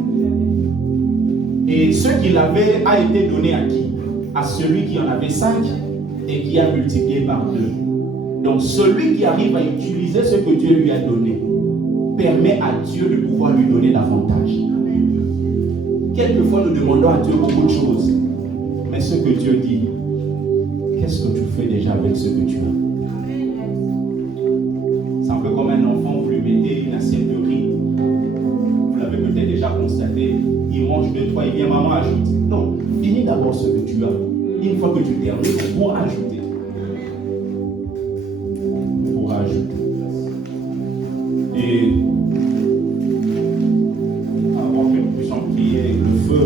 Et ce qu'il avait a été donné à qui? À celui qui en avait 5 et qui a multiplié par 2. Donc celui qui arrive à utiliser ce que Dieu lui a donné permet à Dieu de pouvoir lui donner davantage. Quelquefois nous demandons à Dieu beaucoup de choses, mais ce que Dieu dit, qu'est-ce que tu fais déjà avec ce que tu as? C'est un peu comme un enfant, vous lui mettez une assiette de riz, vous l'avez peut-être déjà constaté, il mange 2, 3, il vient, maman ajoute. Non, finis d'abord ce que tu as. Une fois que tu termines, on pourra ajouter. Et avant que nous puissions prier, le feu.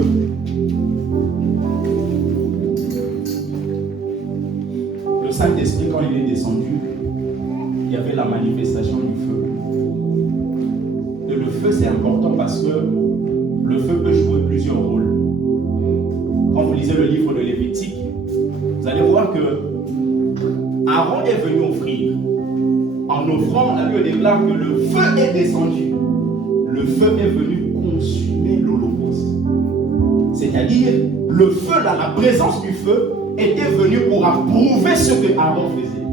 Le Saint-Esprit, quand il est descendu, il y avait la manifestation du feu. Et le feu, c'est important parce que le feu peut jouer plusieurs rôles. Quand vous lisez le livre de Lévitique, vous allez voir que Aaron est venu offrir. En offrant, la Bible déclare que le feu est descendu. Le feu est venu consumer l'holocauste. C'est-à-dire, le feu, là, la présence du feu était venue pour approuver ce que Aaron faisait.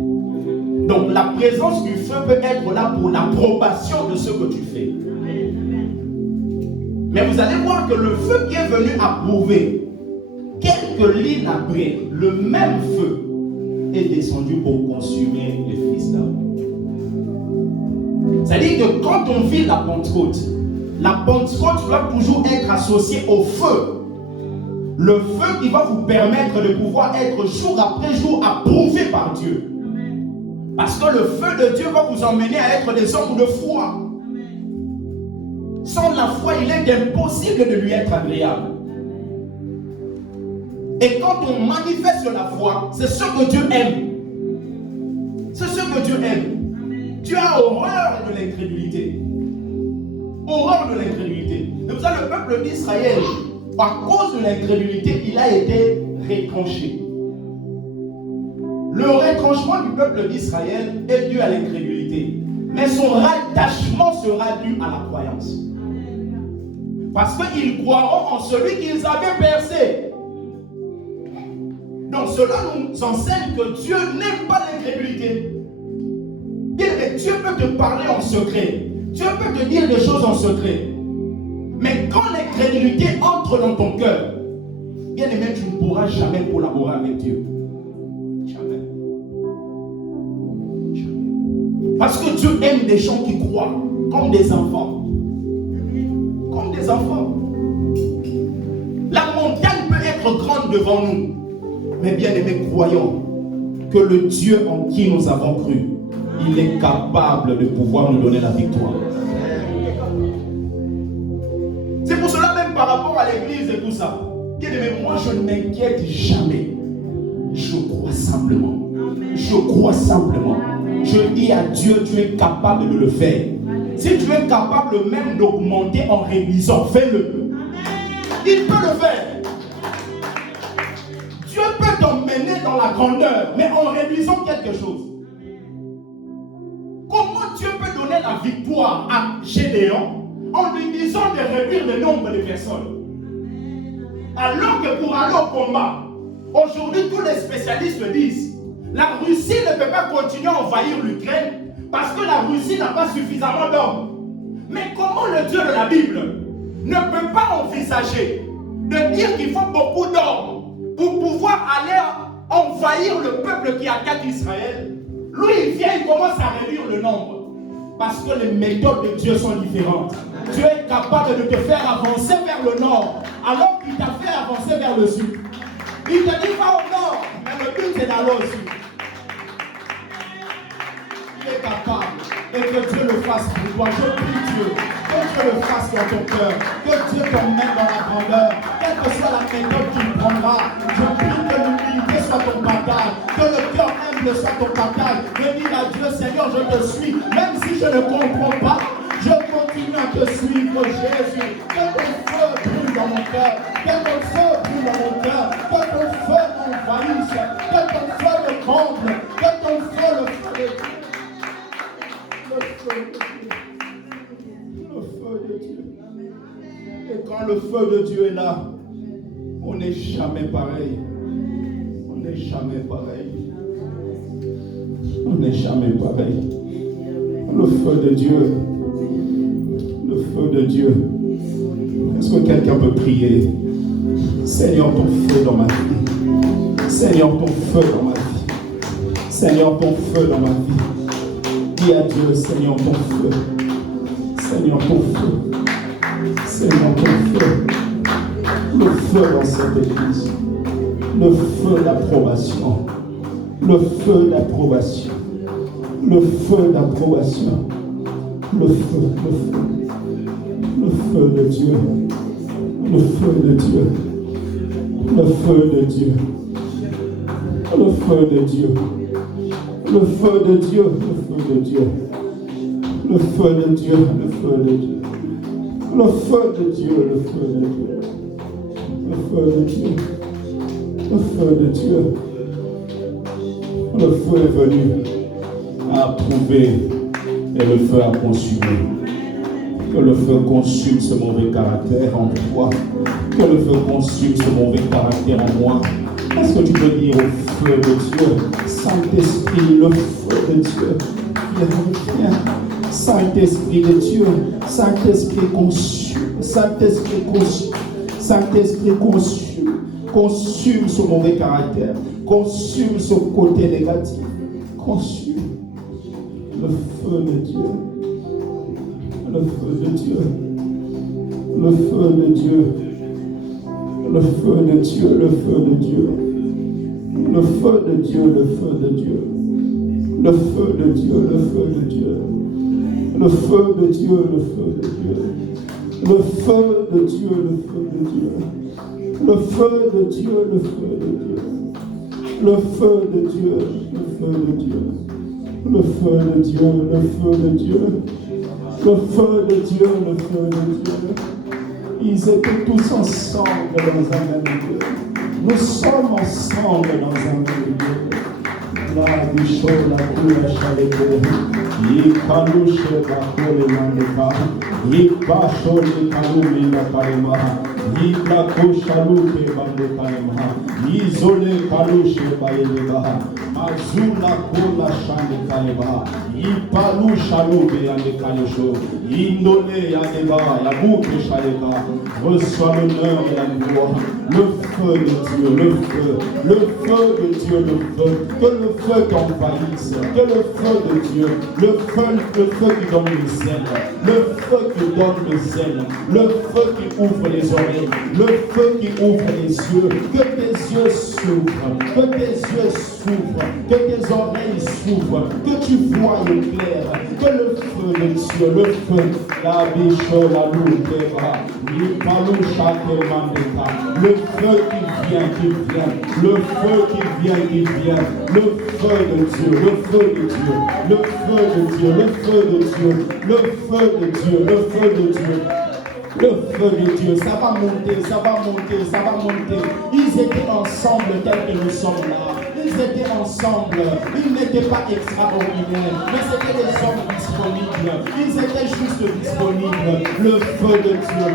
Donc, la présence du feu peut être là pour l'approbation de ce que tu fais. Mais vous allez voir que le feu qui est venu approuver, quelques lignes après, le même feu est descendu pour consumer les fils d'Aaron. C'est-à-dire que quand on vit la Pentecôte doit toujours être associée au feu. Le feu qui va vous permettre de pouvoir être jour après jour approuvé par Dieu. Parce que le feu de Dieu va vous emmener à être des hommes de foi. Sans la foi, il est impossible de lui être agréable. Et quand on manifeste la foi, c'est ce que Dieu aime. C'est ce que Dieu aime. Dieu a horreur de l'incrédulité. Horreur de l'incrédulité. C'est pour ça que le peuple d'Israël, à cause de l'incrédulité, il a été retranché. Le retranchement du peuple d'Israël est dû à l'incrédulité. Mais son rattachement sera dû à la croyance. Parce qu'ils croiront en celui qu'ils avaient percé. Donc cela nous enseigne que Dieu n'aime pas l'incrédulité. Dieu peut te parler en secret. Dieu peut te dire des choses en secret. Mais quand l'incrédulité entre dans ton cœur, bien aimé, tu ne pourras jamais collaborer avec Dieu. Jamais. Jamais. Parce que Dieu aime des gens qui croient, comme des enfants. Comme des enfants. La montagne peut être grande devant nous. Mais bien aimé, croyons que le Dieu en qui nous avons cru, il est capable de pouvoir nous donner la victoire. C'est pour cela même par rapport à l'église et tout ça. Bien aimé, moi je ne m'inquiète jamais. Je crois simplement. Je crois simplement. Je dis à Dieu, tu es capable de le faire. Si tu es capable même d'augmenter en réduisant, fais-le. Il peut le faire. Dieu peut t'emmener dans la grandeur, mais en réduisant quelque chose. Comment Dieu peut donner la victoire à Gédéon en lui disant de réduire le nombre de personnes? Alors que pour aller au combat, aujourd'hui tous les spécialistes le disent, la Russie ne peut pas continuer à envahir l'Ukraine parce que la Russie n'a pas suffisamment d'hommes. Mais comment le Dieu de la Bible ne peut pas envisager de dire qu'il faut beaucoup d'hommes pour pouvoir aller envahir le peuple qui attaque Israël? Lui, il vient, il commence à réduire le nombre. Parce que les méthodes de Dieu sont différentes. Dieu est capable de te faire avancer vers le nord, alors qu'il t'a fait avancer vers le sud. Il te dit va au nord, mais le but c'est d'aller au sud. Il est capable. Et que Dieu le fasse pour toi. Je prie Dieu. Que Dieu le fasse dans ton cœur. Que Dieu t'emmène dans la grandeur. Quelle que soit la méthode qu'il prendra. Je prie que l'humilité soit ton partage. Que le cœur humble soit ton partage. Je dis à Dieu, Seigneur, je te suis. Même si je ne comprends pas, je continue à te suivre, Jésus. Que ton feu brûle dans mon cœur. Que ton feu brûle dans mon cœur. Que ton feu m'envahisse. Que ton feu me comble. Que ton feu le feu. Le feu de Dieu. Et quand le feu de Dieu est là, on n'est jamais pareil. On n'est jamais pareil. On n'est jamais pareil. Le feu de Dieu. Le feu de Dieu. Est-ce que quelqu'un peut prier? Seigneur, ton feu dans ma vie. Seigneur, ton feu dans ma vie. Seigneur, ton feu dans ma vie. Dis à Dieu, Seigneur, ton feu. Seigneur, ton feu. Seigneur, ton feu. Le feu dans cette église. Le feu d'approbation. Le feu d'approbation. Le feu d'approbation. Le feu, le feu. Le feu de Dieu. Le feu de Dieu. Le feu de Dieu. Le feu de Dieu. Le feu de Dieu, le feu de Dieu, le feu de Dieu, le feu de Dieu, le feu de Dieu, le feu de Dieu, le feu de Dieu, le feu de Dieu. Le feu est venu à approuver et le feu a consumé. Que le feu consume ce mauvais caractère en toi. Que le feu consume ce mauvais caractère en moi. Est-ce que tu peux dire au feu de Dieu, Saint-Esprit, le feu de Dieu, viens, Saint-Esprit de Dieu, Saint-Esprit consume, Saint-Esprit consume, Saint-Esprit consume, consume ce mauvais caractère, consume ce côté négatif, consume le feu de Dieu, le feu de Dieu, le feu de Dieu. Le feu de Dieu, le feu de Dieu, le feu de Dieu, le feu de Dieu, le feu de Dieu, le feu de Dieu, le feu de Dieu, le feu de Dieu, le feu de Dieu, le feu de Dieu, le feu de Dieu, le feu de Dieu, le feu de Dieu, le feu de Dieu, le feu de Dieu, le feu de Dieu, le feu de Dieu, le feu de Dieu. Ils étaient tous ensemble dans un même lieu. Nous sommes ensemble dans un même lieu. La bichot, la coule, la chalette. Il calouche, la coule, la neka. Il bacho, il caloumi, la kalema. Yibla koshaluke bandekaima. Izole kalushe baelebaha. Azula kola shande kaleba. Ipalu shalube yande kalesho. Indone yandeba yabuke shaleka. Reçois l'honneur et la gloire. Le feu de Dieu, le feu de Dieu, le feu. Que le feu t'envahisse. Que le feu de Dieu, le feu qui donne le zèle. Le feu qui donne le zèle. Le feu qui ouvre les oreilles. Le feu qui ouvre les yeux. Que tes yeux s'ouvrent. Que tes yeux s'ouvrent. Que tes oreilles s'ouvrent. Que tu vois le clair. Que le feu de Dieu, le feu. La biche, la loupe, le feu qui vient, le feu qui vient, le feu de Dieu, le feu de Dieu, le feu de Dieu, le feu de Dieu, le feu de Dieu, le feu de Dieu. Le feu de Dieu, ça va monter, ça va monter, ça va monter. Ils étaient ensemble tels que nous sommes là. Ils étaient ensemble. Ils n'étaient pas extraordinaires, mais c'était des hommes disponibles. Ils étaient juste disponibles. Le feu de Dieu,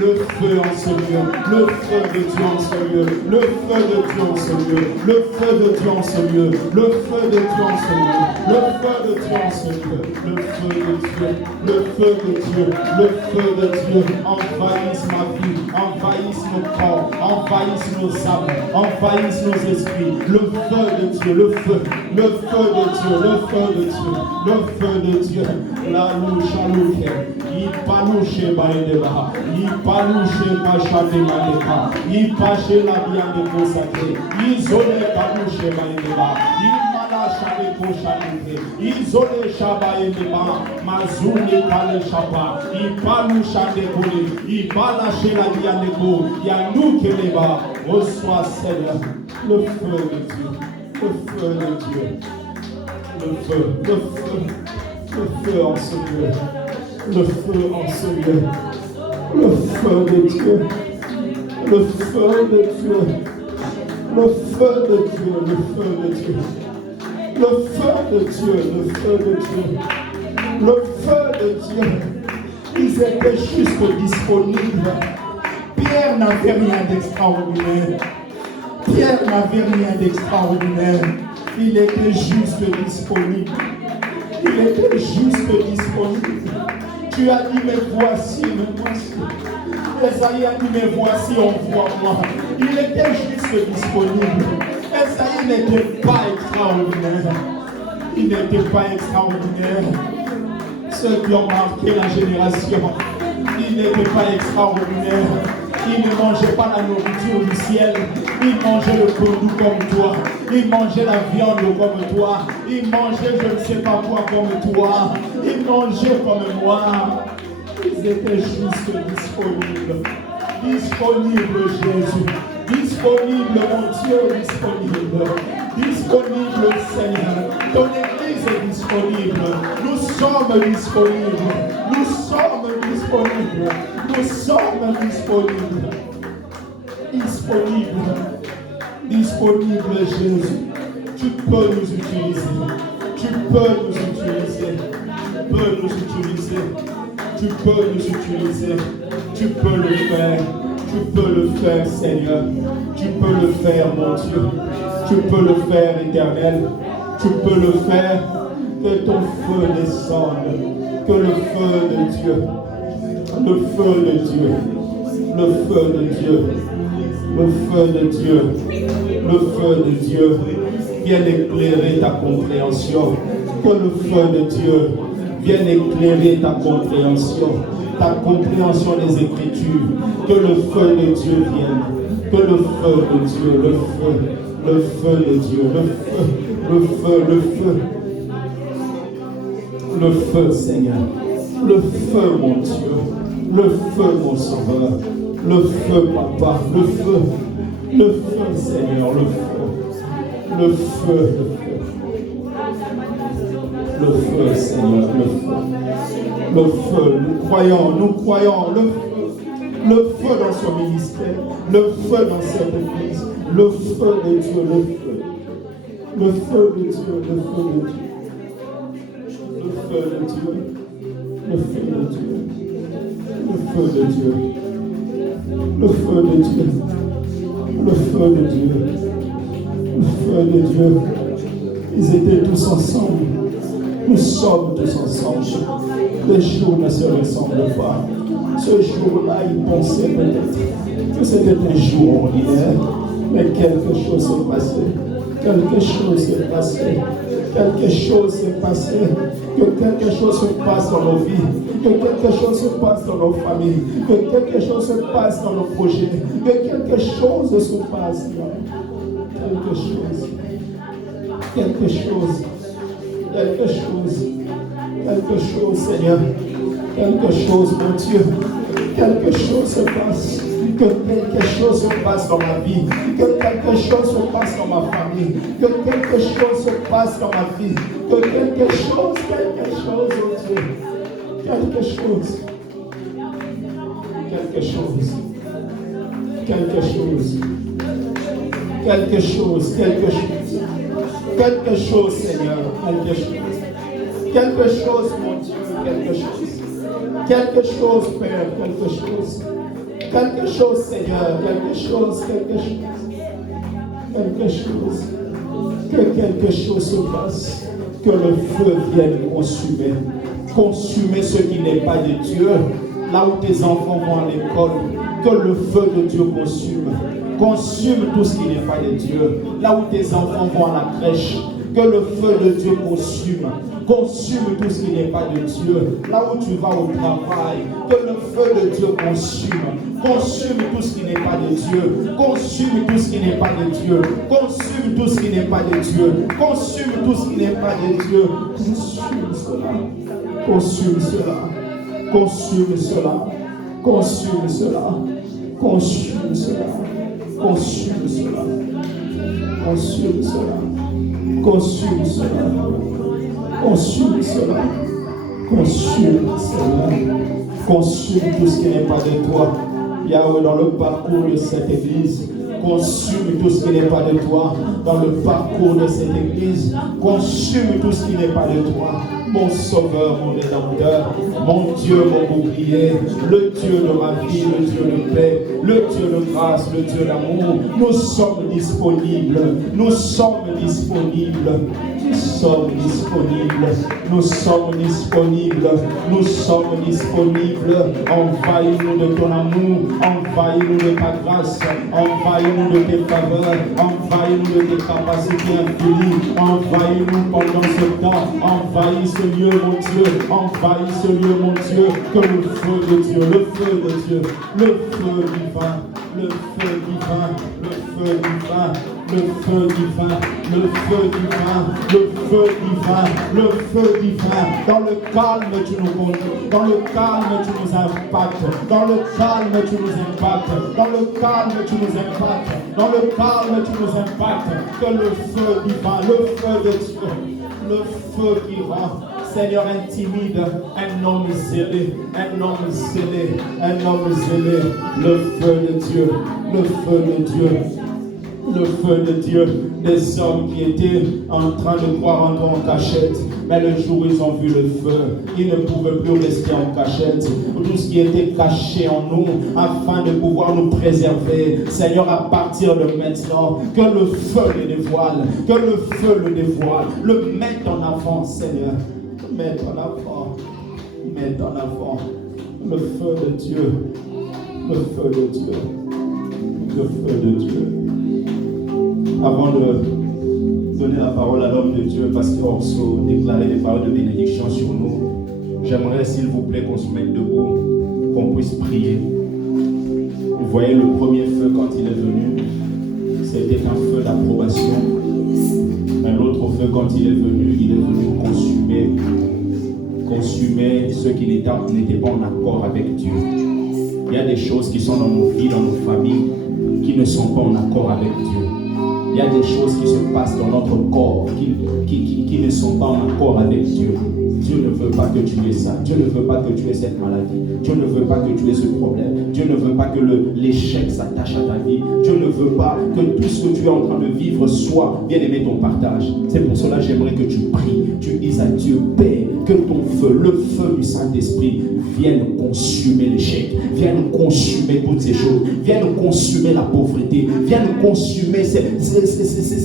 le feu en ce lieu. Le feu de Dieu en ce lieu. Le feu de Dieu en ce lieu. Le feu de Dieu en ce lieu. Le feu de Dieu en ce lieu. Le feu de Dieu en ce lieu. Le feu de Dieu. Le feu de Dieu. Le feu de Dieu. Envahisse ma vie, envahisse nos corps, envahisse nos âmes, envahisse nos esprits. Le feu de Dieu, le feu de Dieu, le feu de Dieu, le feu de Dieu. La louche à louche, il palouche baïdeba, il palouche bachade maneka, il pache la bien de consacré, il zone palouche baïdeba, Izole shaba eleba, mazule kale shaba, ipalu shande kole, ipala shela dianeko, yanuke leba, reçois Seigneur, le feu de Dieu, le feu de Dieu, le feu en ce lieu, le feu en ce lieu, le feu de Dieu, le feu de Dieu, le feu de Dieu, le feu de Dieu. Le feu de Dieu, le feu de Dieu, le feu de Dieu. Ils étaient juste disponibles. Pierre n'avait rien d'extraordinaire. Pierre n'avait rien d'extraordinaire. Il était juste disponible. Il était juste disponible. Tu as dit, mais voici, me voici. Esaïe a dit, mais voici, envoie-moi. Il était juste disponible. Esaïe n'était pas extraordinaire. Il n'était pas extraordinaire. Ceux qui ont marqué la génération, il n'était pas extraordinaire. Il ne mangeait pas la nourriture du ciel. Il mangeait le produit comme toi. Il mangeait la viande comme toi. Il mangeait je ne sais pas quoi comme toi. Il mangeait comme moi. Ils étaient juste disponibles. Disponible Jésus. Disponible mon Dieu, disponible. Disponible Seigneur. Ton église est disponible. Nous sommes disponibles. Nous sommes disponibles. Nous sommes disponibles. Disponible. Disponible Jésus. Tu peux nous utiliser. Tu peux nous utiliser. Tu peux nous utiliser. Tu peux nous utiliser. Tu peux le faire. Tu peux le faire, Seigneur. Tu peux le faire, mon Dieu. Tu peux le faire, Éternel. Tu peux le faire. Que ton feu descende. Que le feu de Dieu. Le feu de Dieu. Le feu de Dieu. Le feu de Dieu. Le feu de Dieu vienne éclairer ta compréhension. Que le feu de Dieu vienne éclairer ta compréhension des Écritures. Que le feu de Dieu vienne. Que le feu de Dieu, le feu de Dieu, le feu. Le feu, Seigneur. Le feu, mon Dieu. Le feu, mon Sauveur. Le feu, Papa. Le feu, Seigneur. Le feu. Le feu, Seigneur, le feu, nous croyons, le feu dans son ministère, le feu dans cette église, le feu de Dieu, le feu de Dieu, le feu de Dieu, le feu de Dieu, le feu de Dieu, le feu de Dieu, Le feu de Dieu. Le feu de Dieu. Le feu de Dieu. Ils étaient tous ensemble. Nous sommes tous ensemble. Les jours ne se ressemblent pas. Ce jour-là, ils pensaient peut-être que c'était un jour ordinaire. Mais quelque chose s'est passé. Quelque chose s'est passé. Quelque chose s'est passé. Que quelque chose se passe dans nos vies. Que quelque chose se passe dans nos familles. Que quelque chose se passe dans nos projets. Que quelque chose se passe. Quelque chose. Quelque chose. Quelque chose. Quelque chose, Seigneur. Quelque chose, mon Dieu. Quelque chose se passe. Que quelque chose se passe dans ma vie. Que quelque chose se passe dans ma famille. Que quelque chose se passe dans ma vie. Que quelque chose, oh Dieu. Quelque chose. Quelque chose. Quelque chose. Quelque chose. Quelque chose. Quelque chose, Seigneur. Quelque chose. Quelque chose, mon Dieu. Quelque chose. Quelque chose, Père. Quelque chose. Quelque chose, Seigneur. Quelque chose. Quelque chose. Quelque chose. Que quelque chose se passe. Que le feu vienne consumer. Consumer ce qui n'est pas de Dieu. Là où tes enfants vont à l'école, que le feu de Dieu consume. Consume tout ce qui n'est pas de Dieu. Là où tes enfants vont à la crèche, que le feu de Dieu consume. Consume tout ce qui n'est pas de Dieu. Là où tu vas au travail, que le feu de Dieu consume. Consume tout ce qui n'est pas de Dieu. Consume tout ce qui n'est pas de Dieu. Consume tout ce qui n'est pas de Dieu. Consume tout ce qui n'est pas de Dieu. Consume cela. Consume cela. Consume cela. Consume cela. Consume cela. Consume cela. Consume cela. Consume cela. Consume cela. Consume cela. Consume tout ce qui n'est pas de toi. Yahweh, dans le parcours de cette église, consume tout ce qui n'est pas de toi. Dans le parcours de cette église, consume tout ce qui n'est pas de toi. Mon sauveur, mon rédempteur, mon Dieu, mon bouclier, le Dieu de ma vie, le Dieu de paix, le Dieu de grâce, le Dieu d'amour. Nous sommes disponibles. Nous sommes disponibles. Nous sommes disponibles. Nous sommes disponibles. Nous sommes disponibles. Envahis-nous de ton amour. Envahis-nous de ta grâce. Envahis-nous de tes faveurs. Envahis-nous de tes capacités infinies. Envahis-nous pendant ce temps. Envahis ce lieu, mon Dieu. Envahis ce lieu, mon Dieu. Que le feu de Dieu, le feu de Dieu, le feu divin, le feu divin, le feu divin, le feu divin, le feu divin, le feu divin, le feu divin. Dans le calme, tu nous conduis. Dans le calme, tu nous impactes. Dans le calme, tu nous impactes. Dans le calme, tu nous impactes. Dans le calme, tu nous impactes. Que le feu divin, le feu de Dieu, le feu qui rend. Seigneur, intimide un homme zélé, un homme zélé, un homme zélé. Le feu de Dieu, le feu de Dieu. Le feu de Dieu, des hommes qui étaient en train de croire en toi en cachette, mais le jour où ils ont vu le feu, ils ne pouvaient plus rester en cachette. Tout ce qui était caché en nous, afin de pouvoir nous préserver, Seigneur, à partir de maintenant, que le feu le dévoile, que le feu le dévoile, le mette en avant, Seigneur, mette en avant, mette en avant, le feu de Dieu, le feu de Dieu, le feu de Dieu. Avant de donner la parole à l'homme de Dieu, Pasteur Orso, déclarer des paroles de bénédiction sur nous, j'aimerais s'il vous plaît qu'on se mette debout, qu'on puisse prier. Vous voyez le premier feu quand il est venu, c'était un feu d'approbation. Mais l'autre feu quand il est venu consumer ceux qui n'étaient pas en accord avec Dieu. Il y a des choses qui sont dans nos vies, dans nos familles, qui ne sont pas en accord avec Dieu. Il y a des choses qui se passent dans notre corps qui ne sont pas en accord avec Dieu. Dieu ne veut pas que tu aies ça. Dieu ne veut pas que tu aies cette maladie. Dieu ne veut pas que tu aies ce problème. Dieu ne veut pas que l'échec s'attache à ta vie. Dieu ne veut pas que tout ce que tu es en train de vivre soit, bien aimé, ton partage. C'est pour cela que j'aimerais que tu pries. Tu dises à Dieu, Père, que ton feu, le feu du Saint-Esprit, vienne consumer l'échec, vienne consumer toutes ces choses, vienne consumer la pauvreté, vienne consumer ces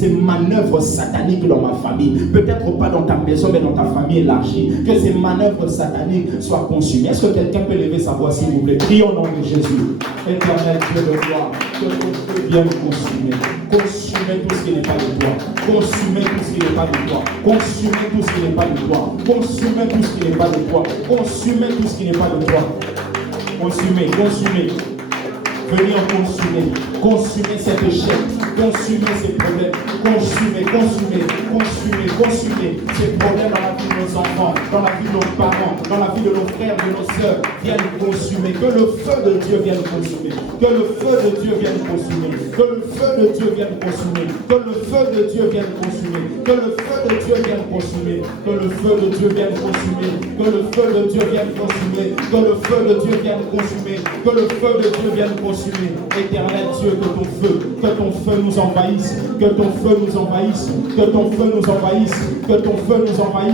manœuvres sataniques dans ma famille. Peut-être pas dans ta maison, mais dans ta famille élargie. Que ces manœuvres sataniques soient consumées. Est-ce que quelqu'un peut lever sa voix, s'il vous plaît? Prions au nom de Jésus. Éternel Dieu de gloire, que ton feu vienne consumer. Consumez tout ce qui n'est pas de toi. Consumez tout ce qui n'est pas de toi. Consumez tout ce qui n'est pas de toi. Consumez tout ce qui n'est pas de toi. Consumez tout ce qui n'est pas de toi. Consumez, consumez. Venez en consumer. Consumez cet échec. Consumez ces problèmes. Consumez, consumez, consumez, consumez ces problèmes dans la vie de nos enfants, dans la vie de nos parents, dans la vie de nos frères, de nos sœurs. Viennent consumer. Que le feu de Dieu vienne consumer. Que le feu de Dieu vienne consumer. Que le feu de Dieu vienne consumer. Que le feu de Dieu vienne consumer. Que le feu de Dieu vienne consumer. Que le feu de Dieu vienne consumer. Que le feu de Dieu vienne consumer. Que le feu de Dieu vienne consumer. Que le feu de Dieu vienne consumer. Éternel Dieu, que ton feu nous envahisse. Que ton feu nous envahisse. Que ton feu nous envahisse. Que ton feu nous envahisse.